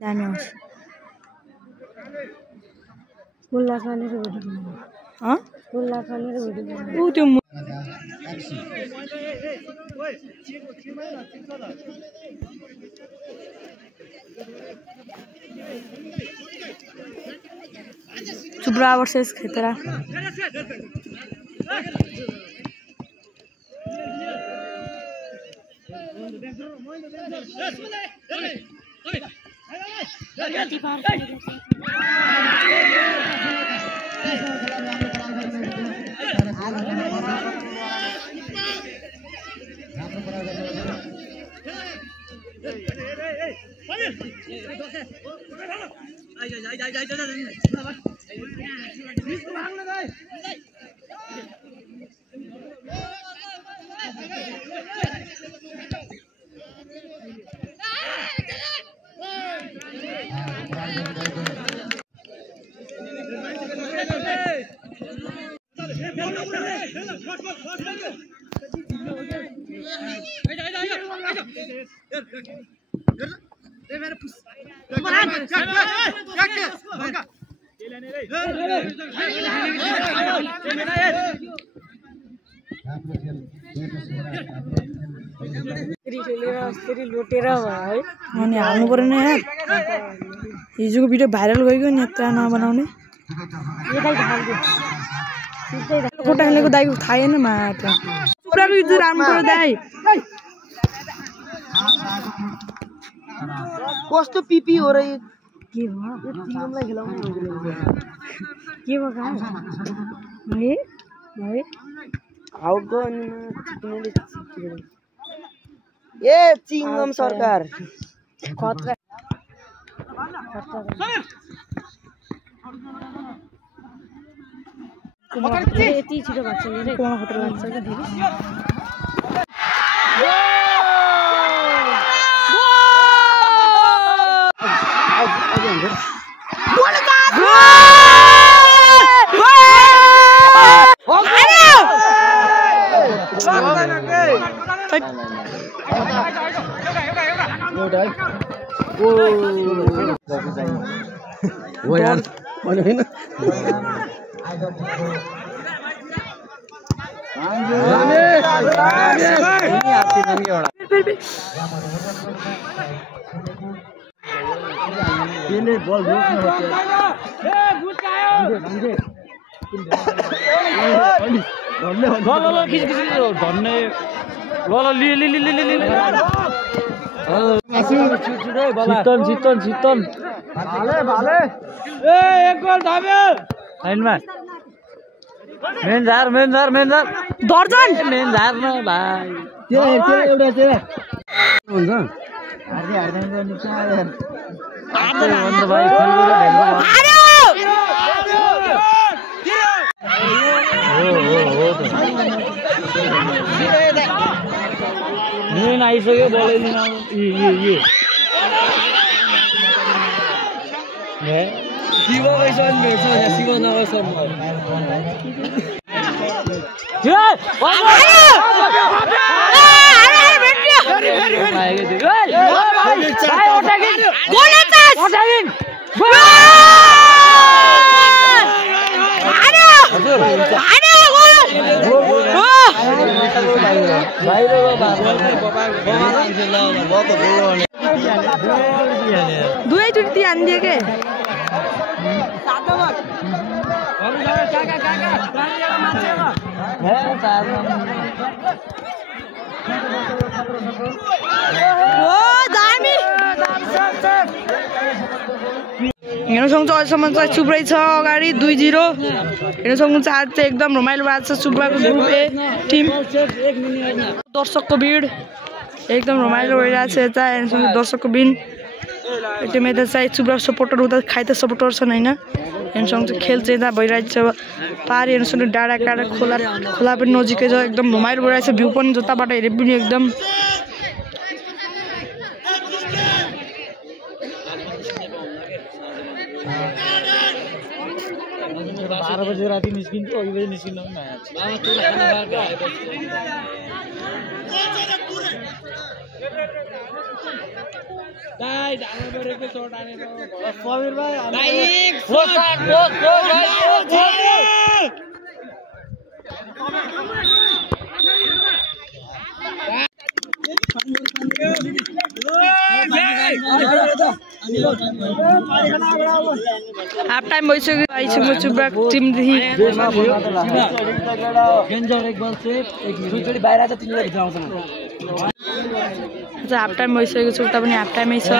दामी आउँछ मुल्ला खाने र भोटी मुल्ला खाने र भोटी ऊ त्यो चुब्रा वर्सेस खेतरा लोटेर है अनि हाल्नु पर्यो नि यार हिजोको भिडियो भाइरल गइगयो नि यता नबनाउने कोटालेको दाइको थाहै छैन मात्र चुप्राको हिजो राम्रो पर्यो दाइ कस्तो पिपी हो र के भयो यो टिमलाई खेलाउनु के भयो कहाँ है है आउट गयो अनि तिमीले ए चिङम सरकार खतरा यति छिटो भएको छ नि कोमा खतरा लाग्छ कि धेरै हो यार भने हैन यसले बल रोक्नु चितन भाले ए एक गोल धाब्यो हैनमा मेन झार दर्जन मेन झार न भाइ त्यो एउटा त्यो हुन्छ हार्दै नि यार भाइ मेन आइसक्यो बोले नि शिव गइसन भेट्छ यहाँ शिव नगरसम्म दुईचोटि हानिदियो के हेर्न सक्नुहुन्छ अहिलेसम्म चाहिँ चुप्रै छ अगाडि 2-0 हेर्न सक्नुहुन्छ आज चाहिँ एकदम रमाइलो भएको छ चुप्राको ग्रुप ए टिम दर्शकको भिड एकदम रमाइलो भइरहेको छ यता हेर्न सक्नुहुन्छ दर्शकको भिड टिम यता चाहिँ चुप्रा सपोर्टर उता खाइते सपोर्टर छन् होइन हेर्न सक्नुहुन्छ खेल चाहिँ यता भइरहेको छ पारी हेर्न सक्नुहुन्छ डाँडा काँडा खोला पनि नजिकै छ एकदम रमाइलो भइरहेको छ भ्यू पनि जताबाट हेरे पनि एकदम 12 बजे राति निस्किन्छु अघि बजे निस्किनु पनि समीर भाइ हाफ टाइम भइसक्यो आइसक्यो चुब्रा टिमदेखि डेन्जर एक बल चाहिँ एक दुईचोटि बाहिर आछ तिनीले भित्र आउँछन् हाफ टाइम भइसकेको छ उता पनि हाफ टाइमै छ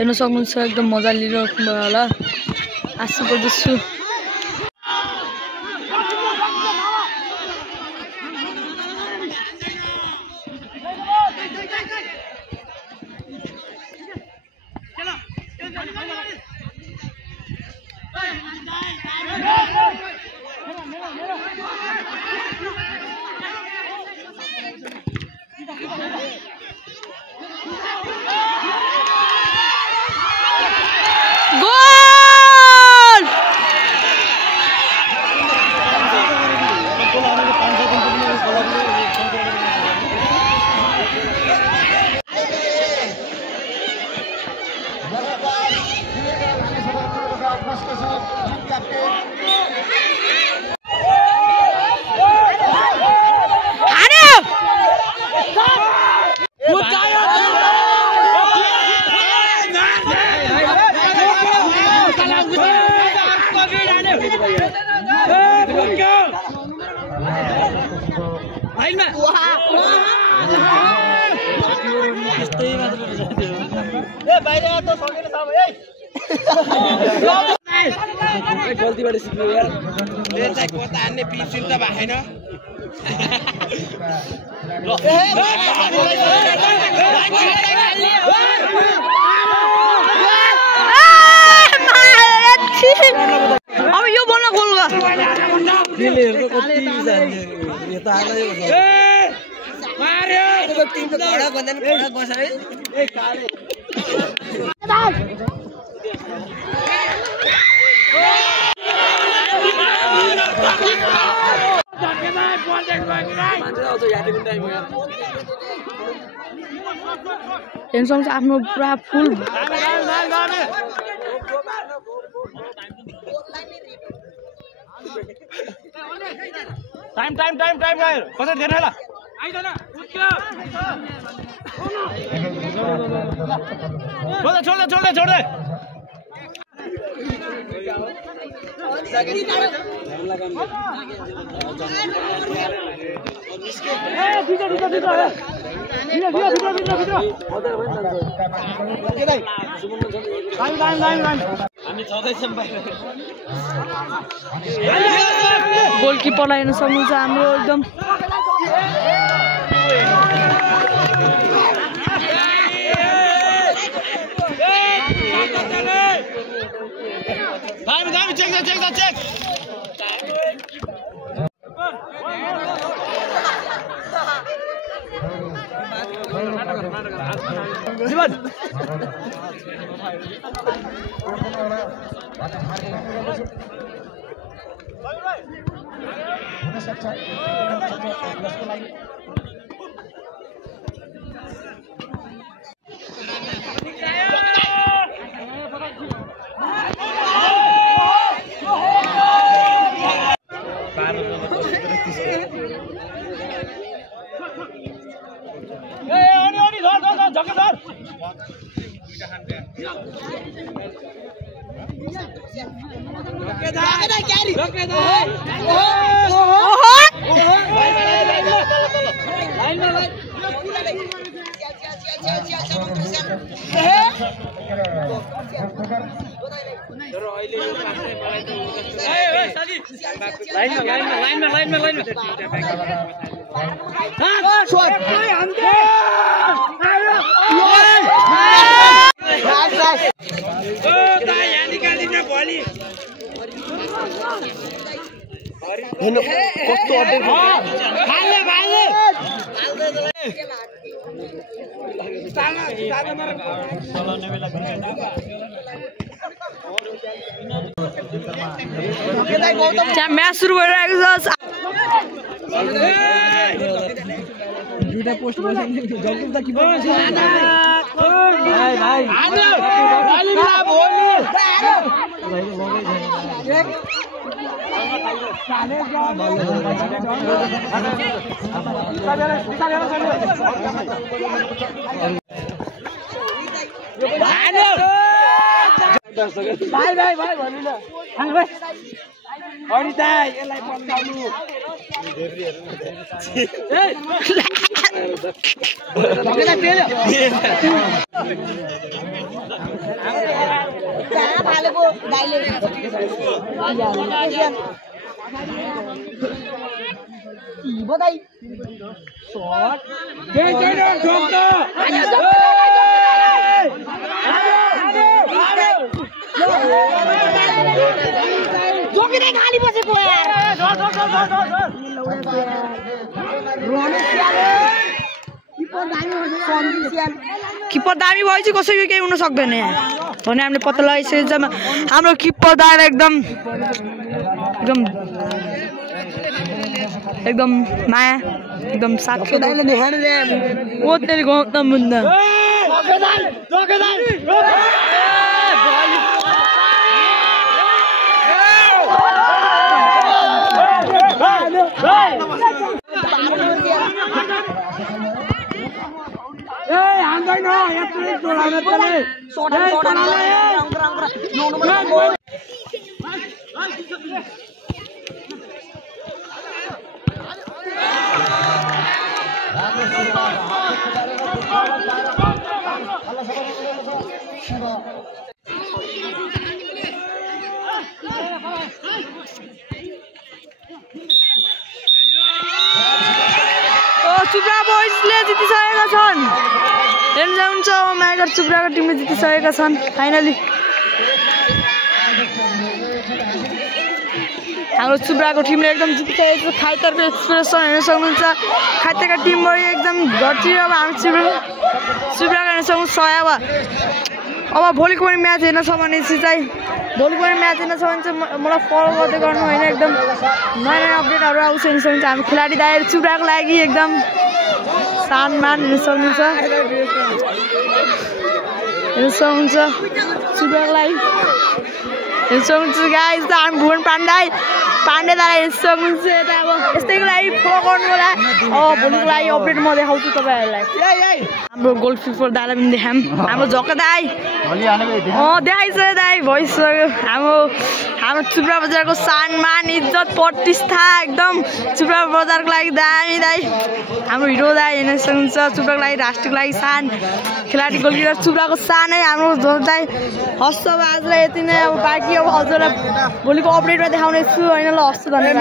हेर्न सक्नुहुन्छ एकदम मजा लिइराख्नु भयो होला आशा गर्दछु गल्तीबाट सिक्नु यार ले चाहिँ कोता हान्ने पिसिन त भएन अब यो बोल्न गोल गा प्लेयरको कति जान्ने यो त आगो यो मार्यो त्यो टिम त खडा गर्दैन खडा बस है ए काले मान्छे आउँछ याद पनि टाइम हेर्न सक्नुहुन्छ आफ्नो पुरा फुल टाइम गयो कसरी धेरै ल छोड्दै गोलकिपरलाई हेर्न सक्नुहुन्छ हाम्रो एकदम चेक कस्तो अड्डै म्याच सुरु भइरहेको छ दुईटा पोस्ट किपर दामी भएपछि कसैको केही हुन सक्दैन भने हामीले पत्ता लगाइसकेको छ हाम्रो किपर दाएर एकदम माया एकदम साथ वो तेरे गौतम मुन्ना चुब्रा बोइजले जितिसकेका छन् हेर्न जान्छ माइगर चुब्राको टिमले जितिसकेका छन् फाइनली हाम्रो चुब्राको टिमले एकदम जितिसकेको छ खाइतरको एक्सप्रेसन हेर्न सक्नुहुन्छ खाइतरको टिम भयो एकदम घटी अब हामी चुब्राको हेर्न सक्नुहुन्छ सय अब अब भोलिको पनि म्याच हेर्न छ भनेपछि चाहिँ भोलिको पनि म्याच हेर्न छ भने चाहिँ मलाई फलो गर्दै गर्नु होइन एकदम नयाँ नयाँ अपडेटहरू आउँछ हेर्न सक्नुहुन्छ हामी खेलाडी दाइहरू चुप्राको लागि एकदम सानमान हेर्न सक्नुहुन्छ चुप्राको लागि हेर्न सक्नुहुन्छ गाइस त हामी भुवन पाण्डे दाइ हेर्न सक्नुहुन्छ यता अब यस्तैको लागि फलो गर्नु होला भोलिको लागि अपडेट म देखाउँछु तपाईँहरूलाई हाम्रो गोल किपर दाइलाई पनि देखाऊँ हाम्रो झक्का दाइ देखाइछ दाइ भइसक्यो हाम्रो चुप्रा बजारको सम्मान इज्जत प्रतिष्ठा एकदम चुप्रा बजारको लागि दामी दाइ हाम्रो हिरो दाइ हेर्न सक्नुहुन्छ चुप्राको लागि राष्ट्रको लागि सान खेलाडी गोलकिपर चुप्राको सानै हाम्रो दाइ हस्त अब आजलाई यति नै अब बाँकी अब हजुरलाई भोलिको अपडेटमा देखाउने छु होइन ल हस्त धन्यवाद